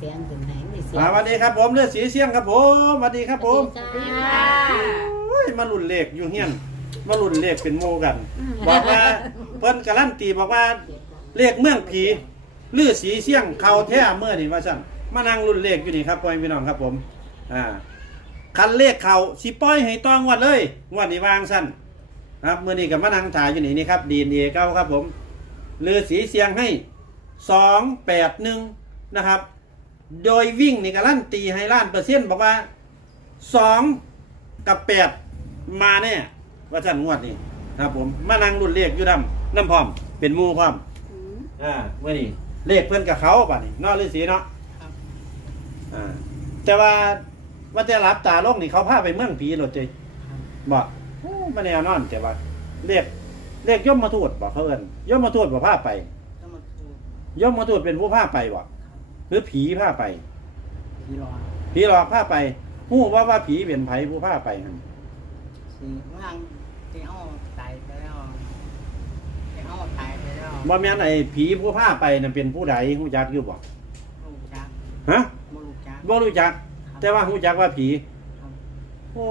เสียงขึ้นไหนมีเสียอ่างสวัสดีครับผมเลือดสีเสียงครับผมสวัสดีครับผม สวัสดีจ้าโอ้ยมาลุ่นเลขอยู่เฮียนมาลุ่นเลขเป็นโมกัน บอกว่าเพิ่นการันตีบอกว่าเลขเมืองผีลือสีเสียงเขาแท้เมื่อนี่ว่าซั่นมานั่งรุ่นเลขอยู่นี่ครับพ่อแม่พี่น้องครับผมอ่าคันเลขเขาสิปล่อยให้ต้องวัดเลยงวดนี้วางซั่นครับมื้อนี้ก็มานั่งถ่ายอยู่นี่นี่ครับดีเอเก้าครับผมลือสีเสียงให้281นะครับ โดยวิ่งนี่การันตีให้ล้านเปอร์เซ็นต์บอกว่าสองกับแปดมาแน่ว่าจันงวดนี่ครับผมมานั่งรุ่นเลขอยู่ดำน้ำพร้อม เป็นหมูพร้อมอ่าเมื่อนี้เลขเพื่อนกับเขาป่ะนี่เนอกฤาษีเนาะครับอ่าแต่ว่าว่าแต่รับตาลงนี่เขาพาไปเมืองผีหลดเจยบอกโอ้มาแน่นอนแต่ว่าเลขเลขย่อมมาทูดบอกเขาเอินย่อมมาทูดบอกพาไปก็มาคือย่อมมาทูดเป็นผู้พาไปบอก หรือผีพาไป ผีหลอกผีหลอกผ้าไปหู้ว่าว่าผีเป็นไผผู้ผ้าไปหั่นสีเมืองที่เอาตายไปแล้วที่เอาตายไปแล้วบ่แม่นไอ้ผีผู้ผ้าไปนั่นเป็นผู้ใดฮู้จักอยู่บ่ลูกจักฮะบ่ลูกจักบ่รู้จักครับแต่ว่าฮู้จักว่าผี ครับโอ้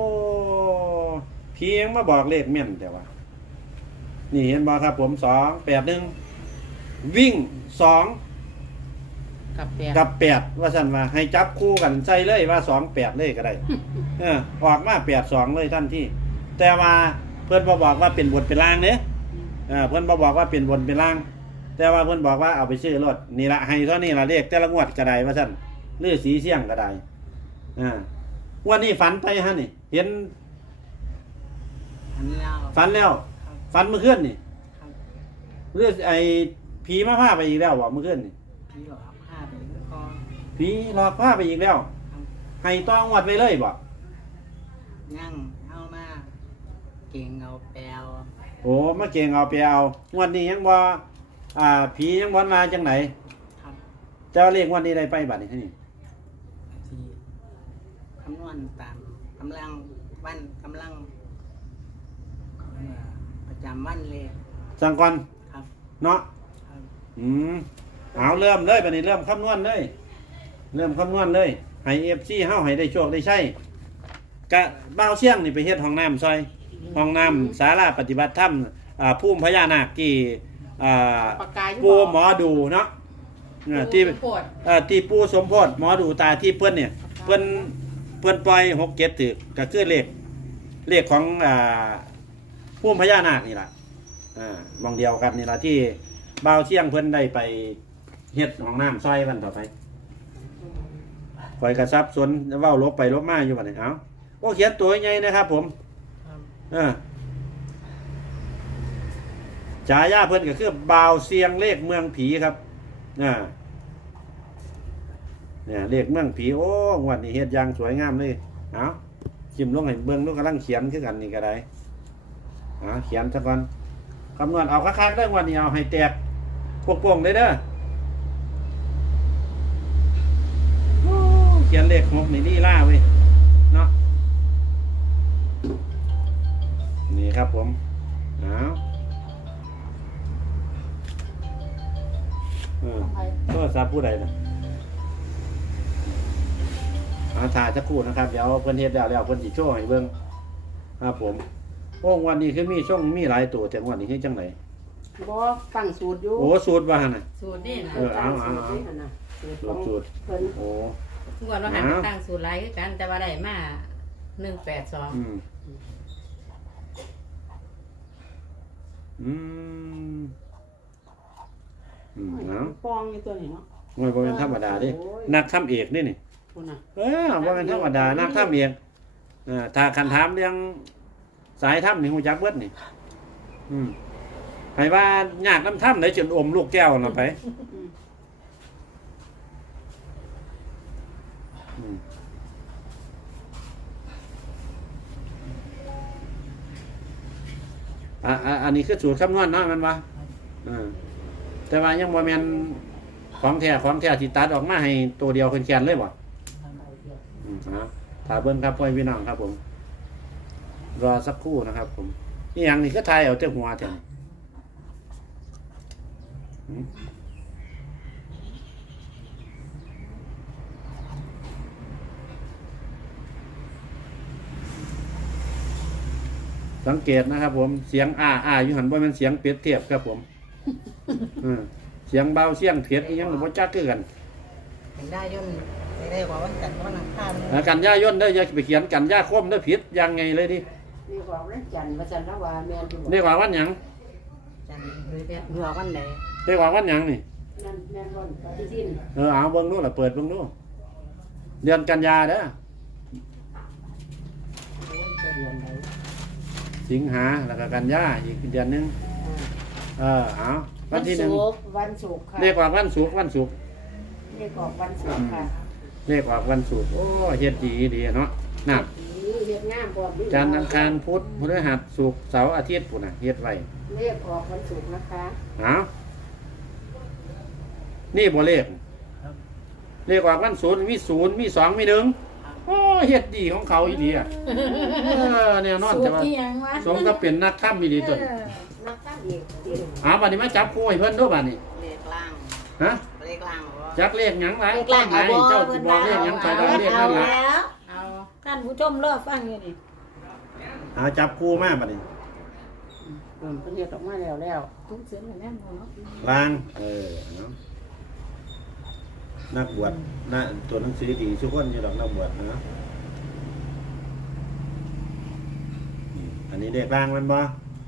ผียังมาบอกเลขแม่นแต่ว่า นี่เห็นบ่ครับผม281วิ่ง2 กับแปดกับ8ว่าซั่นว่าให้จับคู่กันใส่เลยว่า28เลยก็ได้ เออออกมา82เลยท่านที่ แต่ว่าเพิ่นบ่บอกว่าเป็นบทเป็นลางเด้เออเพิ่นบ่บอกว่าเป็นบนเป็นล่าง แต่ว่าเพิ่นบอกว่าเอาไปซื้อรถนี่ละให้เท่านี้ละเลขแต่ละงวดก็ได้ว่าซั่นหรือสีเสี่ยงก็ได้อ่างวันนี้ฝันไปฮะนี่เห็น อันนี้แล้วฝันแล้ว ครับฝันเมื่อคืนนี่ครับหรือไอ้ผีมาพาไปอีกแล้วบ่เมื่อคืนนี่ผีหลอกผ้าไปแล้วก็ ผีหลอกพาไปอีกแล้วครับให้ต้องงวดไปเลยบ่นั่งเอามาเก่งเอาแปลวโอ้มาเก่งเอาไปเอางวดนี้ยังบ่อ่า ผียังบ่มาจังไหนครับเจ้าเลขงวดนี้ได้ไปบัดนี้นี่ที่คำนวณตามกำลังวันกำลังเอ่อประจำวันเลยสังก่อนครับ เนาะครับ อืมเอาเริ่มเลยบัดนี้เริ่มคำนวณเลย เริ่มคำนวณเลยให้เอฟซีเฮาให้ได้โชคได้ใช้กะบ้าวเชียงนี่ไปเฮ็ดห้องน้ำซอยห้องน้ำศาลาปฏิบัติธรรมอ่าภูมิพญานาคที่อ่าปากกาอยู่ปูหมอดูเนาะเออที่ปวดเอ่อที่ปูสมโพธิหมอดูตาที่เพิ่นเนี่ย เพิ่นเพิ่นปล่อยหกเจ็ดถือก็คือเลขเลขของอ่าภูมิพญานาคนี่ล่ะอ่าบองเดียวกันนี่ล่ะที่บ่าวเชียงเพิ่นได้ไปเฮ็ดห้องน้ำซอยวันต่อไป คอยกระซับสนเว้าลบไปลบมาอยู่บัดนี้เอ้าก็เขียนตัวใหญ่นะครับ ผมครับเออฉายาเพิ่นก็คือบ่าวเสียงเลขเมืองผีครับอ่าเนี่ยเลขเมืองผีโอ้งวันนี้เฮ็ดอย่างสวยงามเลยเอาจิ้มลงให้เบิ่งลูกกำลังเขียนคือกันนี่ก็ได้เอาเขียนซะก่อนคำนวณเอาคักๆได้อวันนี้เอาให้แตกโป่งๆเลยเด้อโอ้ เขียนเลขหกนี่นี่ล่าเว้ยเนาะนี่ครับผมเอาเออโทรศัพท์ผู้ใดนะเอาถ่ายสักครู่นะครับ เดี๋ยวเพิ่นเฮ็ดแล้วแล้วเพิ่นสิโชว์ให้เบิ่งครับผมโอ้วันนี้คือมีช่องมีหลายตัวแต่วันนี้คือจังไหนบ่ตั้งสูตรอยู่โอ้สูตรว่าหั่นน่ะสูตรนี่นะเออเอาเอาเอาตั้งสูตรนี่หั่นน่ะสูตรสูขอตงรสูตรเพิ่นโอ้ ทุกวันเราหันอ้าวตั้งสูตรหลายคือกัน แต่ว่าได้มาหนึ่งแปดสองอืมอืมอืมเอาปองอยู่ตัวนี้เนาะไม่บ่เป็นธรรมดาเดินักทำเอกนี่นี่ คุณน่ะเออว่าเป็นธรรมดานักถ้ำเองอ่าถ้าคันถามเรื่องสายถ้ำนี่หูจักเบิดนี่ อืมให้ว่ายากน้ำถ้ำไหนจนอมลูกแก้วน่ะไป อืม อะอะอันนี้คือสูตรคำนวณเนาะมันวะอ่าแต่ว่ายังบ่แม่นของแท้ของแท้ที่ตัดออกมาให้ตัวเดียวแคนเลยบ่อืมครับถาเบิ้งครับพ่อพี่น้องครับผม รอสักครู่นะครับ ผมนี่อย่างนี้ก็ทายเอาแต่หัวเถอ สังเกตนะครับ ผมเสียงอ้าอ้าอยู่หันว่ามันเสียงเป็ดเทียบครับผมอืมเสียงเบาเสียงเผ็ดอิหยังกับพ่จักคือกันเป็นได้ย่นไม่ได้กว่าวันจันทร์วันอังคารแล้วกันย่าย่นได้ออย่าไปเขียนกันย่าคมได้อผิดยังไงเลยดิมีบอกเรื่องจันทร์ว่าจันทร์ละว่าแม่นอยู่เรียกว่าวันหยังจันทร์หรือเหือวันไหนเรียกว่าวันหยังนี่ นั่นแม่นบ่ปฏิทิน เออเอาเบิ่งดูล่ะเปิดเบิ่งดูเดือนกันยาเด้อโอ้ สิงหาแล้วก็กันยาอีกเดือนหนึงเออเอาวันที่หนึ่งศุกร์วันศุกร์ค่ะเรียกว่าวันศุกร์วันศุกร์เรียกออกวันศุกร์ค่ะเรียกว่าวันศุกร์โอ้เฮ็ดดีดีเนาะนับนี่เฮ็ดงามบ่มีจันทร์อังคารพุธพฤหัสศุกร์เสาร์อาทิตย์ปุ่นน่ะเฮ็ดไว้เรียกออกวันศุกร์นะคะเอานี่บ่เลขครับเลขว่าวันศูนย์มีศูนย์มีสองมีหนึ่งโอ้ เฮ็ดดีของเขาอีดีอะเออเนี่ยนอนสูจะตรว่าที่ยังวะสมกับเป็นนักถ้ำอีดีตัวนี้นักตั้งเอกที่เอาบัดนี้มาจับคู่ให้เพิ่นด้วยบัดนี้เลขล่างฮะเลขล่างว่าจักเลขหยังล่ะเลขล่างไหนเอาบ่เจ้าเพิ่นบอกว่าเลขหยังไปเอาดอกเลขเอานั่นล่ะแล้วเอาท่านผู้ชมรอฟังอยู่นี่เอาจับคู่มาบัดนี้อืมเพิ่นเฮ็ดออกมาแล้วแล้วทุกเสียงแน่นอนเนาะล้างเออเนาะ นักบวชนะตัวหนังสือดีทุกคนอยู่ดอกนักบวชนะอืมอันนี้เลขล่างมันบ่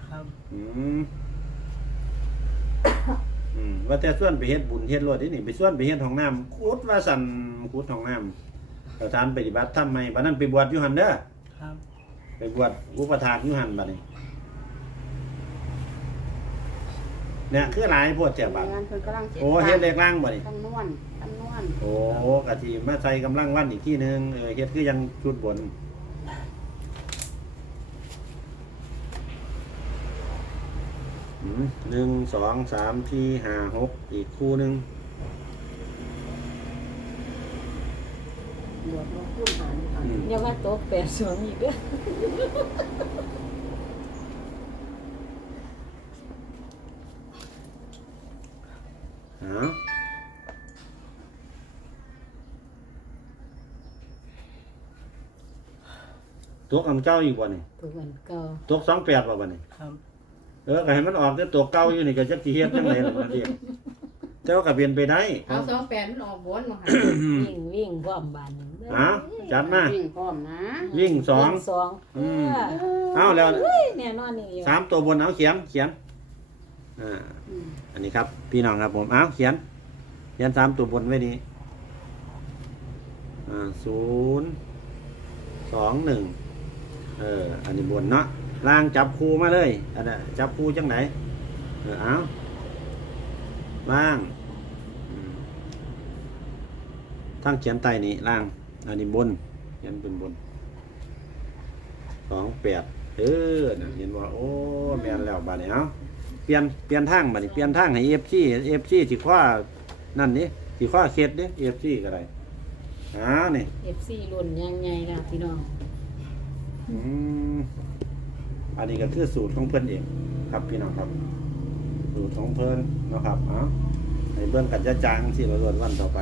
ครับอืมอืมว่าแต่ส่วนไปเฮ็ดบุญเฮ็ดรวดนี่นี่ไปส่วนไปเฮ็ดห้องน้ำขุดว่าสั่นขุดห้องน้ำสถานปฏิบัติธรรมใหม่บัดนั้นไปบวชอยู่หั่นเด้อครับ ไปบวชอุปถากอยู่หั่นบัดนี้ เนี่ยคือหลายโพดแจ่บัดงานเพิ่นกำลังโอ้เฮ็ดเลขล่างบ่นี่คำนวณคำนวณโอ้กะทิมาใส่กำลังวันอีกที่หนึงเออเฮ็ดคือยังชุดบน อืมหนึ่งสองสามสี่ห้าหกอีกคู่หนึ่งบวกลบคูณหารค่ะอืมอย่ามาตกแปดสองอีกเด้อ ตัวกำเจ้าอีกบ่นี่ตัวกันเก่าตัวสองแปดบ่บ่นี่ครับเออก็ให้มันออกแต่ตัวเก่าอยู่นี่ก็จักสิเฮ็ดจังไดล่ะมันเรียกแต่ว่าก็เปลี่ยนไปได้เอาสองแปดมันออกบนมาค่ะวิ่งวิ่งพร้อมบานนี่เอาจัดมาวิ่งพร้อมนะวิ่งสอง วิ่สองอืม เออเอาแล้วเฮ้ยแน่นอนนี่อยู่สามตัวบนเอาเขียนเขียนอ่า อืมอันนี้ครับ พี่น้องครับผมเอาเขียน เขียนสามตัวบนไว้นี้อ่าศูนย์สองหนึ่ง เออ อันนี้บนเนาะล่างจับคู่มาเลยอันนั้นจับคู่จังไหนเออเอาล่างทั้งเขียนใต้นี้ล่าง อันนี้บนเขียนเป็นบนสองแปดเออน่ะเห็นว่าโอ้แมนแล้วบาดนี้เอาเปลี่ยนเปลี่ยนทางบาดนี้เปลี่ยนทางให้เอฟซีเอฟซีที่ข้อนั่นนี่ที่ข้อเคสเด้เอฟซีก็ได้อ้าวนี่ เอฟซีรุ่นยังไงนะพี่น้อง อืมอันนี้ก็คือสูตรของเพื่อนเองครับพี่น้องครับ สูตรของเพื่อนเนาะครับเอ้าให้เบื้องกันจะจางที่เราลวนวันต่อไป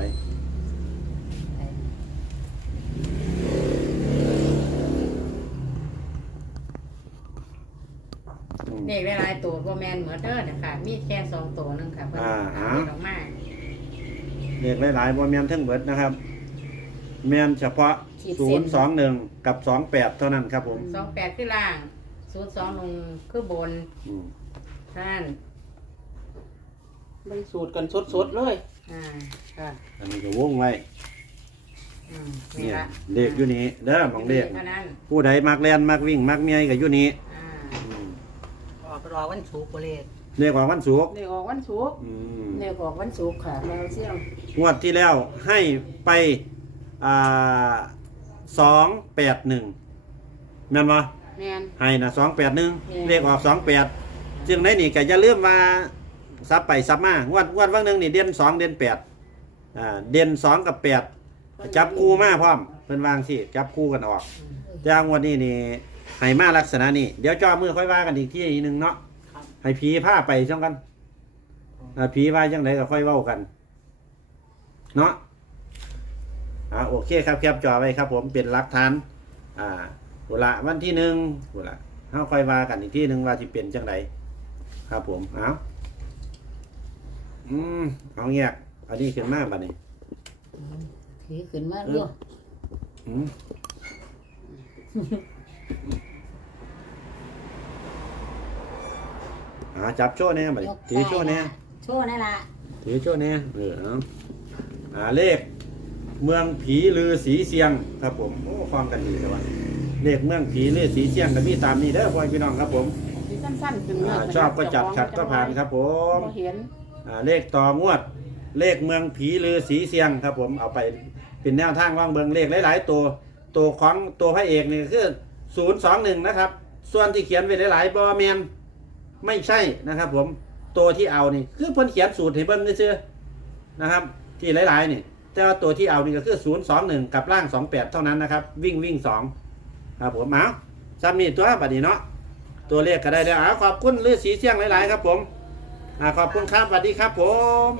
อืมเด็กหลายๆตัวก็แมนเหมือนเด้อนะคะมีแค่สองตัวหนึงค่ะเพิ่นอ่าเอาฮะเด็กออกมาเด็กหลายๆบ่แมนเทั้งเบิดนะครับ แมนเฉพาะ ขีดศูเส้นนย์สองหนึ่งกับสองแปดเท่านั้นครับผมสองแปดคือล่างศูนย์สองลงคือบนอืมท่านเบิ่งสูตรกันสดๆเลย อ่าค่ะอันนี้ก็วงไว้อืมนี่เนี่ยละเลขอยู่นี้เด้อหมองเลขเท่านั้นผู้ใดมักแล่นมักวิ่งมักเมียก็อยู่นี้อ่าอืมออกรอวันศุกร์บ่เลขเลขของวันศุกร์เรียกออกวันศุกร์อืมเรียกออกวันศุกร์ค่ะแมวเสี่ยงงวดที่แล้วให้ไปอ่า สองแปดหนึ่งแม่นบ่แมน ให้นะสองแปดหนึ่งแม่นเลขออกสองแปดจึงได้นี่ก็อย่าลืมมาซับไปซับมางวดงวดวันหนึ่งนี่เด่นสองเด่นแปดอ่าเด่นสองกับแปดจับคู่มาพร้อมเพิ่นวางสิจับคู่กันออกแต่งวดนี้นี่ให้มาลักษณะนี้เดี๋ยวจอมือค่อยว่ากันอีกที่หนึ่งเนาะครับ ให้ผีผ้าไปช่องกันอ่าผีว่าจังไดก็ค่อยเว้ากัน เนาะ อ่าโอเคครับแคปจอไว้ครับ ผมเป็นหลักฐานอ่าเวลาวันที่หนึ่งเวลาเฮาค่อยว่ากันอีกทีหนึงว่าสิเป็นจังไดครับผมเอาอืมเอาแยกเอาดีขึ้นมาบัดนี้ถือขึ้นมาเรื่อยอืมอ่าจับโชว์แน่บัดนี้ถือโชว์แน่โชว์นั่นล่ะถือโชว์แน่เออเอาอ่าเลข เมืองผีลือสีเสียงครับผมโอ้ฟังกันดีครับว่าเลขเมืองผีลือสีเสียงก็มีตามนี้เด้อพ่อพี่น้องครับผมสีสั้นๆขึ้นเงือ่าอกชอบก็จัดขัดก็ผ่านครับ ผมบ่เห็นอ่าเลขต่องวด เลขเมืองผีลือสีเสียงครับ ผมเอาไปเป็นแนวทางว่างเบิงเลขหลาย ๆ ตัวตัวของตัวพระเอกนี่คือศูนย์สองหนึ่งนะครับ ส่วนที่เขียนไว้หลายๆบอแมนไม่ใช่นะครับ ผมตัวที่เอานี่คือเพิ่นเขียนสูตรให้เบิ่งซื่อๆนะครับ ที่หลายๆนี่ แต่ว่าตัวที่เอานี่ก็คือศูนย์สองหนึ่งกับล่างสองแปดเท่านั้นนะครับ วิ่งวิ่งสองครับผมเอาซ้ำนี่ตัวบัดนี้เนาะตัวเลขก็ได้แล้วอ่าขอบคุณลือสีเสียงหลาย ๆ ครับผมอ่าขอบคุณครับสวัสดีครับผม